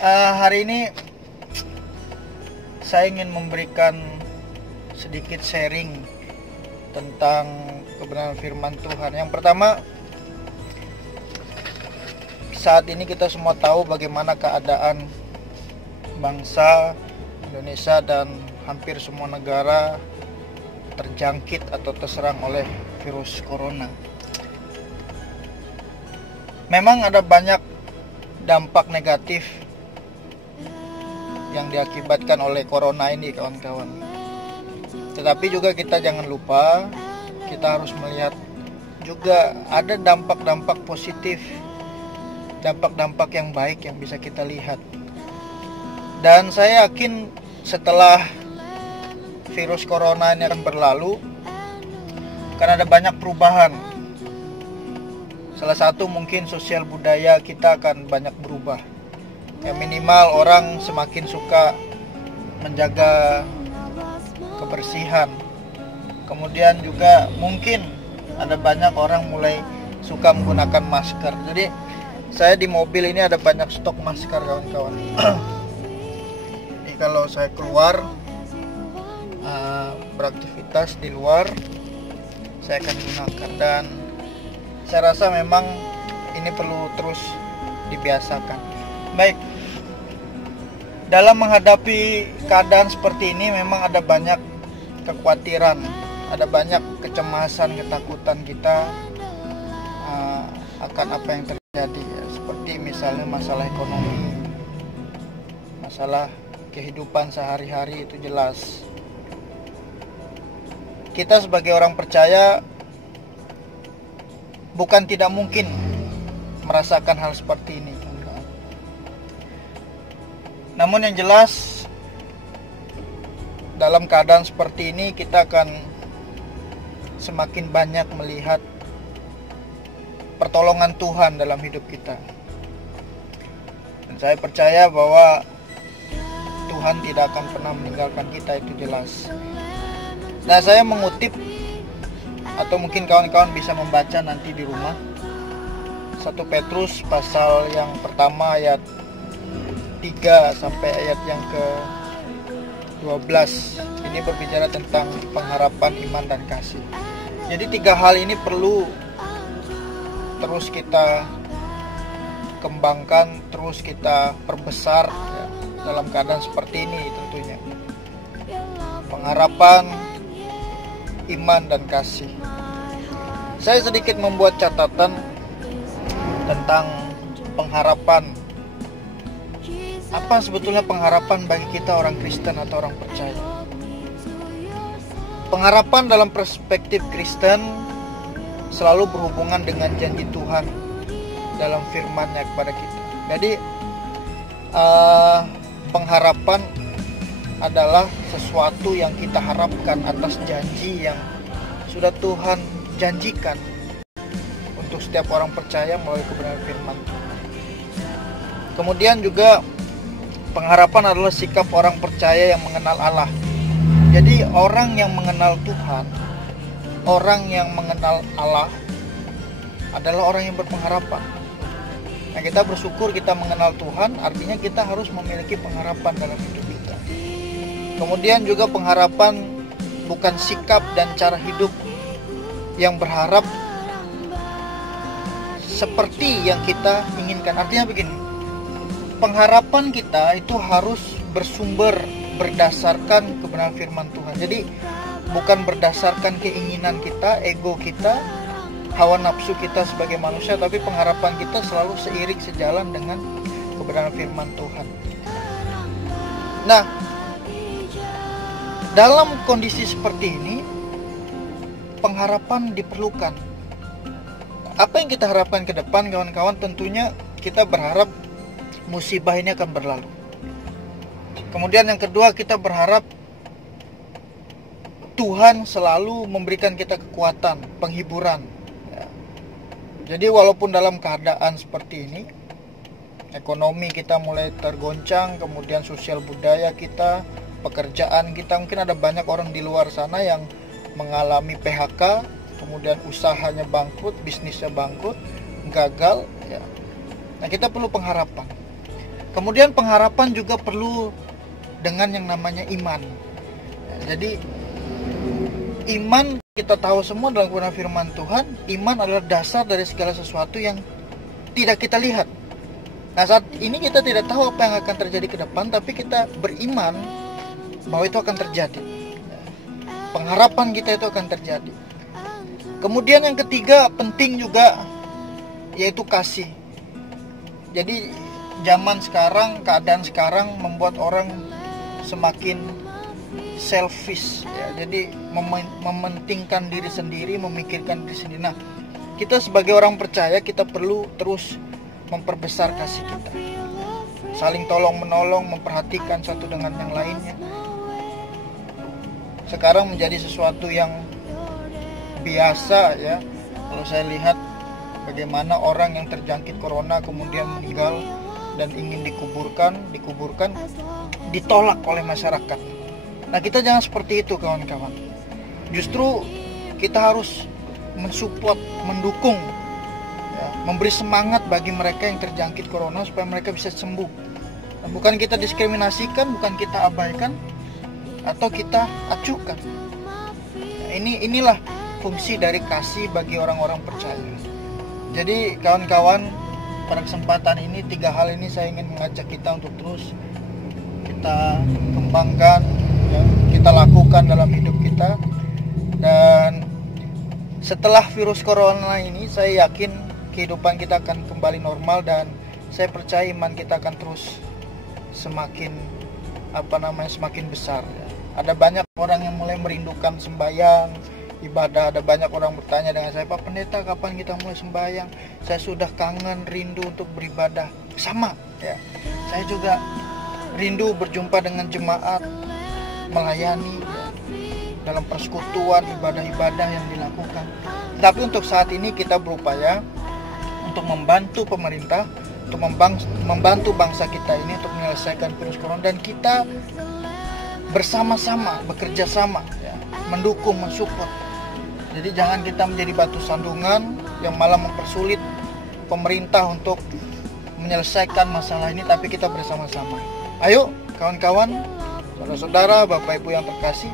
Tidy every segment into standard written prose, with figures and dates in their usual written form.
Hari ini saya ingin memberikan sedikit sharing tentang kebenaran firman Tuhan. Yang pertama, saat ini kita semua tahu bagaimana keadaan bangsa Indonesia dan hampir semua negara terjangkit atau terserang oleh virus corona. Memang ada banyak dampak negatif yang diakibatkan oleh corona ini, kawan-kawan. Tetapi juga kita jangan lupa, kita harus melihat juga ada dampak-dampak positif, dampak-dampak yang baik yang bisa kita lihat. Dan saya yakin setelah virus corona ini akan berlalu, akan ada banyak perubahan. Salah satu mungkin sosial budaya kita akan banyak berubah. Ya, minimal orang semakin suka menjaga kebersihan. Kemudian juga mungkin ada banyak orang mulai suka menggunakan masker. Jadi saya di mobil ini ada banyak stok masker, kawan-kawan. Jadi kalau saya keluar beraktivitas di luar, saya akan gunakan. Dan saya rasa memang ini perlu terus dibiasakan. Baik, dalam menghadapi keadaan seperti ini memang ada banyak kekhawatiran, ada banyak kecemasan, ketakutan kita akan apa yang terjadi, seperti misalnya masalah ekonomi, masalah kehidupan sehari-hari. Itu jelas kita sebagai orang percaya bukan tidak mungkin merasakan hal seperti ini. Namun yang jelas, dalam keadaan seperti ini kita akan semakin banyak melihat pertolongan Tuhan dalam hidup kita. Dan saya percaya bahwa Tuhan tidak akan pernah meninggalkan kita, itu jelas. Nah, saya mengutip, atau mungkin kawan-kawan bisa membaca nanti di rumah, 1 Petrus pasal yang pertama ayat 3 sampai ayat yang ke-12. Ini berbicara tentang pengharapan, iman, dan kasih. Jadi 3 hal ini perlu terus kita kembangkan, terus kita perbesar ya, dalam keadaan seperti ini tentunya. Pengharapan, iman, dan kasih. Saya sedikit membuat catatan tentang pengharapan. Apa sebetulnya pengharapan bagi kita orang Kristen atau orang percaya? Pengharapan dalam perspektif Kristen selalu berhubungan dengan janji Tuhan dalam firman-Nya kepada kita. Jadi pengharapan adalah sesuatu yang kita harapkan atas janji yang sudah Tuhan janjikan untuk setiap orang percaya melalui kebenaran firman Tuhan. Kemudian juga pengharapan adalah sikap orang percaya yang mengenal Allah. Jadi orang yang mengenal Tuhan, orang yang mengenal Allah adalah orang yang berpengharapan. Nah, kita bersyukur kita mengenal Tuhan, artinya kita harus memiliki pengharapan dalam hidup kita. Kemudian juga pengharapan bukan sikap dan cara hidup yang berharap seperti yang kita inginkan. Artinya begini, pengharapan kita itu harus bersumber berdasarkan kebenaran firman Tuhan. Jadi bukan berdasarkan keinginan kita, ego kita, hawa nafsu kita sebagai manusia, tapi pengharapan kita selalu seiring sejalan dengan kebenaran firman Tuhan. Nah, dalam kondisi seperti ini pengharapan diperlukan. Apa yang kita harapkan ke depan, kawan-kawan? Tentunya kita berharap musibah ini akan berlalu. Kemudian yang kedua, kita berharap Tuhan selalu memberikan kita kekuatan, penghiburan. Jadi walaupun dalam keadaan seperti ini, ekonomi kita mulai tergoncang, kemudian sosial budaya kita, pekerjaan kita, mungkin ada banyak orang di luar sana yang mengalami PHK, kemudian usahanya bangkrut, bisnisnya bangkrut, gagal. Ya. Nah, kita perlu pengharapan. Kemudian pengharapan juga perlu dengan yang namanya iman. Jadi iman, kita tahu semua dalam kebenaran firman Tuhan, iman adalah dasar dari segala sesuatu yang tidak kita lihat. Nah, saat ini kita tidak tahu apa yang akan terjadi ke depan, tapi kita beriman bahwa itu akan terjadi. Pengharapan kita itu akan terjadi. Kemudian yang ketiga penting juga, yaitu kasih. Jadi zaman sekarang, keadaan sekarang membuat orang semakin selfish ya. Jadi mementingkan diri sendiri, memikirkan diri sendiri. Nah, kita sebagai orang percaya, kita perlu terus memperbesar kasih kita, saling tolong menolong, memperhatikan satu dengan yang lainnya. Sekarang menjadi sesuatu yang biasa ya. Kalau saya lihat bagaimana orang yang terjangkit corona kemudian meninggal dan ingin dikuburkan ditolak oleh masyarakat. Nah, kita jangan seperti itu, kawan-kawan. Justru kita harus mensupport, mendukung ya, memberi semangat bagi mereka yang terjangkit corona supaya mereka bisa sembuh. Dan bukan kita diskriminasikan, bukan kita abaikan atau kita acuhkan. Nah, inilah fungsi dari kasih bagi orang-orang percaya. Jadi kawan-kawan, pada kesempatan ini 3 hal ini saya ingin mengajak kita untuk terus kita kembangkan ya, kita lakukan dalam hidup kita. Dan setelah virus corona ini, saya yakin kehidupan kita akan kembali normal, dan saya percaya iman kita akan terus semakin semakin besar ya. Ada banyak orang yang mulai merindukan sembahyang, ibadah. Ada banyak orang bertanya dengan saya, Pak Pendeta, kapan kita mulai sembahyang? Saya sudah kangen, rindu untuk beribadah. Sama ya, saya juga rindu berjumpa dengan jemaat, melayani ya, dalam persekutuan, ibadah-ibadah yang dilakukan. Tapi untuk saat ini kita berupaya untuk membantu pemerintah, untuk membantu bangsa kita ini untuk menyelesaikan virus corona, dan kita bersama-sama, bekerja sama ya, mendukung, mensupport. Jadi jangan kita menjadi batu sandungan yang malah mempersulit pemerintah untuk menyelesaikan masalah ini, tapi kita bersama-sama. Ayo kawan-kawan, saudara-saudara, Bapak Ibu yang terkasih,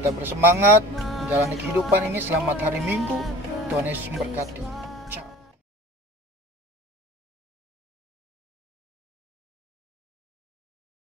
kita bersemangat menjalani kehidupan ini. Selamat hari Minggu, Tuhan Yesus memberkati.